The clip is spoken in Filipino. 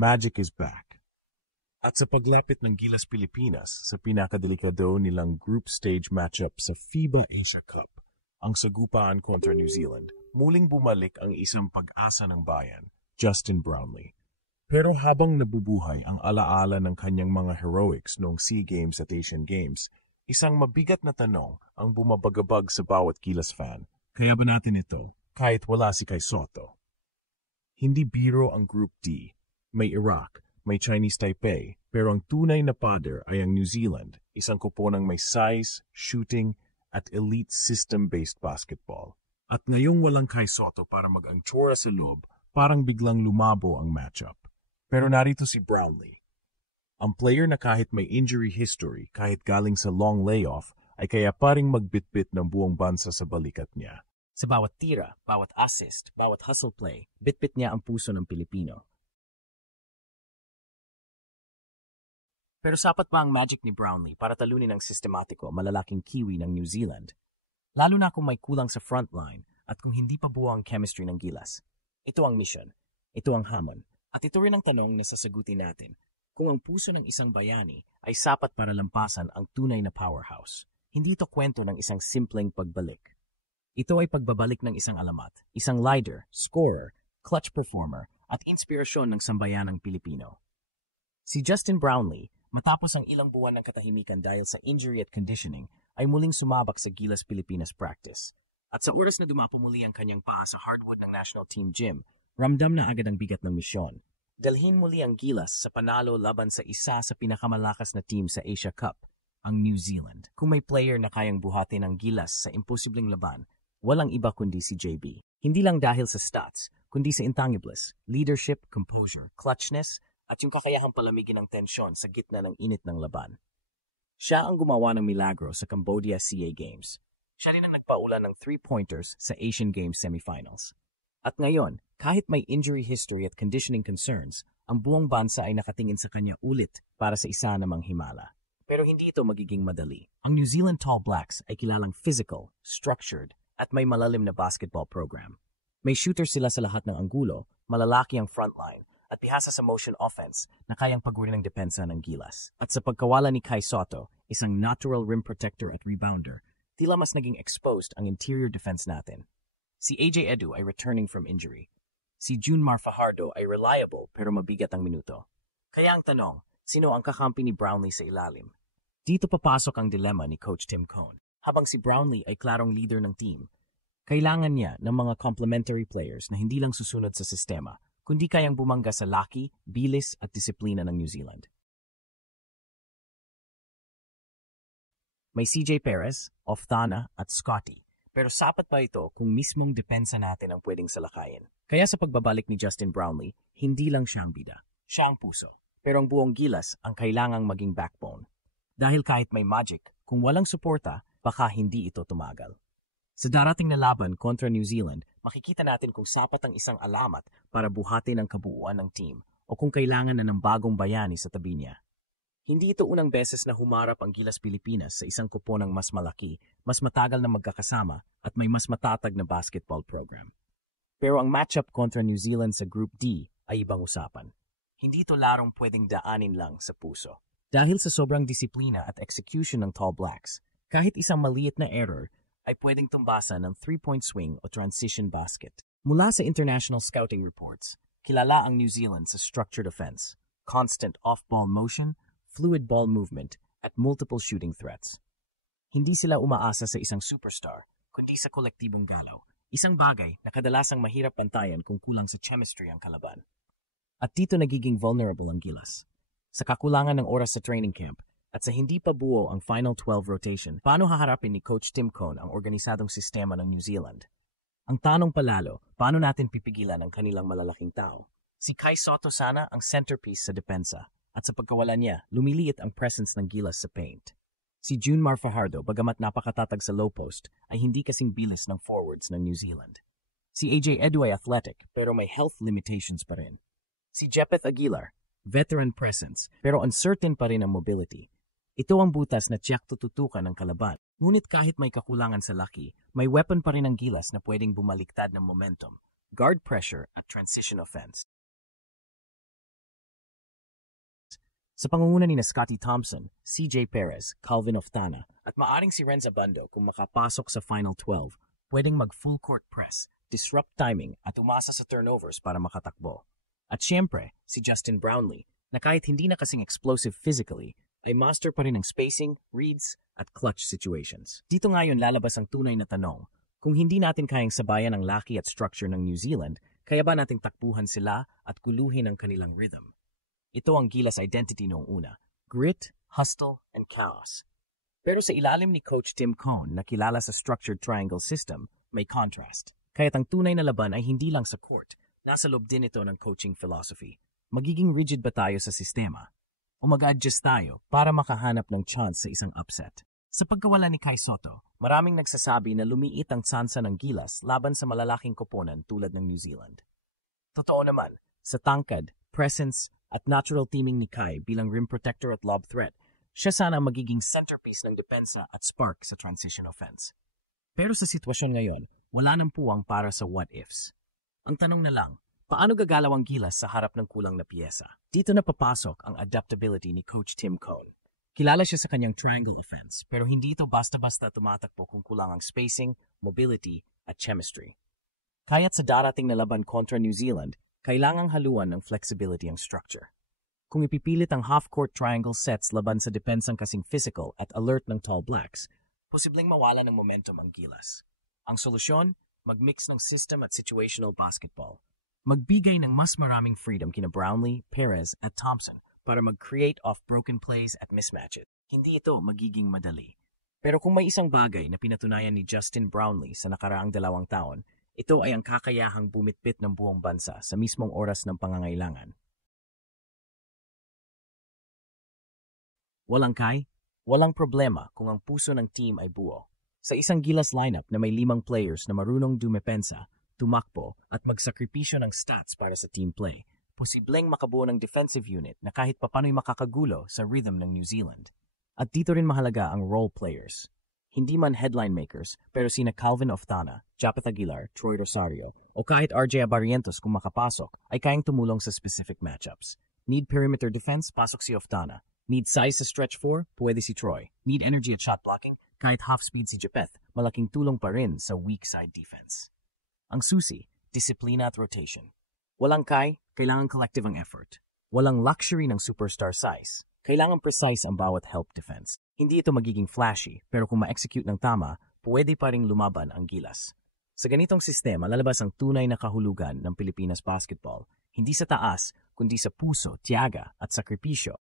Magic is back. At sa paglapit ng Gilas Pilipinas sa pinakadelikado nilang group stage matchup sa FIBA Asia Cup, ang sagupaan kontra New Zealand, muling bumalik ang isang pag-asa ng bayan, Justin Brownlee. Pero habang nabubuhay ang alaala ng kanyang mga heroics noong SEA Games at Asian Games, isang mabigat na tanong ang bumabagabag sa bawat Gilas fan. Kaya ba natin ito kahit wala si Kai Sotto? Hindi biro ang Group D. May Iraq, may Chinese Taipei, pero ang tunay na pader ay ang New Zealand, isang koponang may size, shooting, at elite system-based basketball. At ngayong walang Kai Sotto para mag-angtsura sa loob, parang biglang lumabo ang matchup. Pero narito si Brownlee. Ang player na kahit may injury history, kahit galing sa long layoff, ay kaya paring magbitbit ng buong bansa sa balikat niya. Sa bawat tira, bawat assist, bawat hustle play, bitbit niya ang puso ng Pilipino. Pero sapat ba ang magic ni Brownlee para talunin ang sistematiko malalaking kiwi ng New Zealand? Lalo na kung may kulang sa frontline at kung hindi pa buo ang chemistry ng Gilas. Ito ang mission, ito ang hamon, at ito rin ang tanong na sasagutin natin. Kung ang puso ng isang bayani ay sapat para lampasan ang tunay na powerhouse. Hindi ito kwento ng isang simpleng pagbalik. Ito ay pagbabalik ng isang alamat, isang leader, scorer, clutch performer, at inspirasyon ng sambayanang Pilipino. Si Justin Brownlee, matapos ang ilang buwan ng katahimikan dahil sa injury at conditioning, ay muling sumabak sa Gilas Pilipinas practice. At sa oras na dumapo muli ang kanyang paa sa hardwood ng national team gym, ramdam na agad ang bigat ng misyon. Dalhin muli ang Gilas sa panalo laban sa isa sa pinakamalakas na team sa Asia Cup, ang New Zealand. Kung may player na kayang buhatin ang Gilas sa imposibleng laban, walang iba kundi si JB. Hindi lang dahil sa stats, kundi sa intangibles, leadership, composure, clutchness, at yung kakayahang palamigin ng tensyon sa gitna ng init ng laban. Siya ang gumawa ng milagro sa Cambodia CA Games. Siya rin ang nagpaula ng 3-pointers sa Asian Games semifinals. At ngayon, kahit may injury history at conditioning concerns, ang buong bansa ay nakatingin sa kanya ulit para sa isa namang himala. Pero hindi ito magiging madali. Ang New Zealand Tall Blacks ay kilalang physical, structured, at may malalim na basketball program. May shooter sila sa lahat ng anggulo, malalaki ang frontline, at bihasa sa motion offense na kayang pagurin ng depensa ng Gilas. At sa pagkawala ni Kai Sotto, isang natural rim protector at rebounder, tila mas naging exposed ang interior defense natin. Si AJ Edu ay returning from injury. Si Junmar Fajardo ay reliable pero mabigat ang minuto. Kaya ang tanong, sino ang kakampi ni Brownlee sa ilalim? Dito papasok ang dilema ni Coach Tim Cone. Habang si Brownlee ay klarong leader ng team, kailangan niya ng mga complementary players na hindi lang susunod sa sistema, kundi kayang bumangga sa laki, bilis at disiplina ng New Zealand. May CJ Perez, Ofthana at Scotty, pero sapat ba ito kung mismong depensa natin ang pwedeng salakayin? Kaya sa pagbabalik ni Justin Brownlee, hindi lang siya ang bida, siya ang puso. Pero ang buong Gilas ang kailangang maging backbone. Dahil kahit may magic, kung walang suporta, baka hindi ito tumagal. Sa darating na laban kontra New Zealand, makikita natin kung sapat ang isang alamat para buhatin ang kabuuan ng team o kung kailangan na ng bagong bayani sa tabi niya. Hindi ito unang beses na humarap ang Gilas Pilipinas sa isang koponang mas malaki, mas matagal na magkakasama at may mas matatag na basketball program. Pero ang matchup kontra New Zealand sa Group D ay ibang usapan. Hindi ito larong pwedeng daanin lang sa puso. Dahil sa sobrang disiplina at execution ng Tall Blacks, kahit isang maliit na error ay pwedeng tumbasan ng 3-point swing o transition basket. Mula sa international scouting reports, kilala ang New Zealand sa structured offense, constant off-ball motion, fluid ball movement, at multiple shooting threats. Hindi sila umaasa sa isang superstar, kundi sa kolektibong galaw, isang bagay na kadalasang mahirap pantayan kung kulang sa chemistry ang kalaban. At dito nagiging vulnerable ang Gilas. Sa kakulangan ng oras sa training camp, at sa hindi pa buo ang Final 12 rotation, paano haharapin ni Coach Tim Cone ang organisadong sistema ng New Zealand? Ang tanong palalo, paano natin pipigilan ang kanilang malalaking tao? Si Kai Sotto sana ang centerpiece sa depensa, at sa pagkawala niya, lumiliit ang presence ng Gilas sa paint. Si Junmar Fajardo, bagamat napakatatag sa low post, ay hindi kasing bilis ng forwards ng New Zealand. Si AJ Edu ay athletic, pero may health limitations pa rin. Si Jepeth Aguilar, veteran presence, pero uncertain pa rin ang mobility. Ito ang butas na tiyak tututukan ng kalaban. Ngunit kahit may kakulangan sa laki, may weapon pa rin ang Gilas na pwedeng bumaliktad ng momentum, guard pressure at transition offense. Sa pangunguna ni Scotty Thompson, CJ Perez, Calvin Oftana, at maaring si Renz Abando kung makapasok sa Final 12, pwedeng mag-full court press, disrupt timing at umasa sa turnovers para makatakbo. At syempre, si Justin Brownlee, na kahit hindi na kasing explosive physically, ay master pa rin ng spacing, reads, at clutch situations. Dito ngayon lalabas ang tunay na tanong, kung hindi natin kayang sabayan ang laki at structure ng New Zealand, kaya ba nating takbuhan sila at guluhin ang kanilang rhythm? Ito ang Gilas identity noong una, grit, hustle, and chaos. Pero sa ilalim ni Coach Tim Cone na kilala sa structured triangle system, may contrast. Kaya't ang tunay na laban ay hindi lang sa court, nasa loob din ito ng coaching philosophy. Magiging rigid ba tayo sa sistema? O mag-adjust tayo para makahanap ng chance sa isang upset? Sa pagkawala ni Kai Sotto, maraming nagsasabi na lumiit ang tsansa ng Gilas laban sa malalaking koponan tulad ng New Zealand. Totoo naman, sa tangkad, presence, at natural teaming ni Kai bilang rim protector at lob threat, siya sana magiging centerpiece ng depensa at spark sa transition offense. Pero sa sitwasyon ngayon, wala nang puwang para sa what-ifs. Ang tanong na lang, paano gagalaw ang Gilas sa harap ng kulang na piyesa? Dito na papasok ang adaptability ni Coach Tim Cone. Kilala siya sa kanyang triangle offense, pero hindi ito basta-basta tumatakbo kung kulang ang spacing, mobility, at chemistry. Kaya't sa darating na laban kontra New Zealand, kailangang haluan ng flexibility ang structure. Kung ipipilit ang half-court triangle sets laban sa depensang kasing physical at alert ng Tall Blacks, posibleng mawala ng momentum ang Gilas. Ang solusyon, mag-mix ng system at situational basketball. Magbigay ng mas maraming freedom kina Brownlee, Perez at Thompson para mag-create off broken plays at mismatches. Hindi ito magiging madali. Pero kung may isang bagay na pinatunayan ni Justin Brownlee sa nakaraang 2 taon, ito ay ang kakayahang bumitbit ng buong bansa sa mismong oras ng pangangailangan. Walang Kai, walang problema kung ang puso ng team ay buo. Sa isang Gilas lineup na may 5 players na marunong dumepensa, tumakbo at magsakripisyo ng stats para sa team play, posibleng makabuo ng defensive unit na kahit papano'y makakagulo sa rhythm ng New Zealand. At dito rin mahalaga ang role players. Hindi man headline makers, pero sina Calvin Oftana, Japeth Aguilar, Troy Rosario, o kahit RJ Abarientos kung makapasok, ay kayang tumulong sa specific matchups. Need perimeter defense? Pasok si Oftana. Need size sa stretch 4? Pwede si Troy. Need energy at shot blocking? Kahit half speed si Japeth, malaking tulong pa rin sa weak side defense. Ang susi, disiplina at rotation. Walang Kai, kailangan collective ang effort. Walang luxury ng superstar size. Kailangan precise ang bawat help defense. Hindi ito magiging flashy, pero kung ma-execute ng tama, pwede pa ring lumaban ang Gilas. Sa ganitong sistema, lalabas ang tunay na kahulugan ng Pilipinas basketball, hindi sa taas, kundi sa puso, tiyaga at sakripisyo.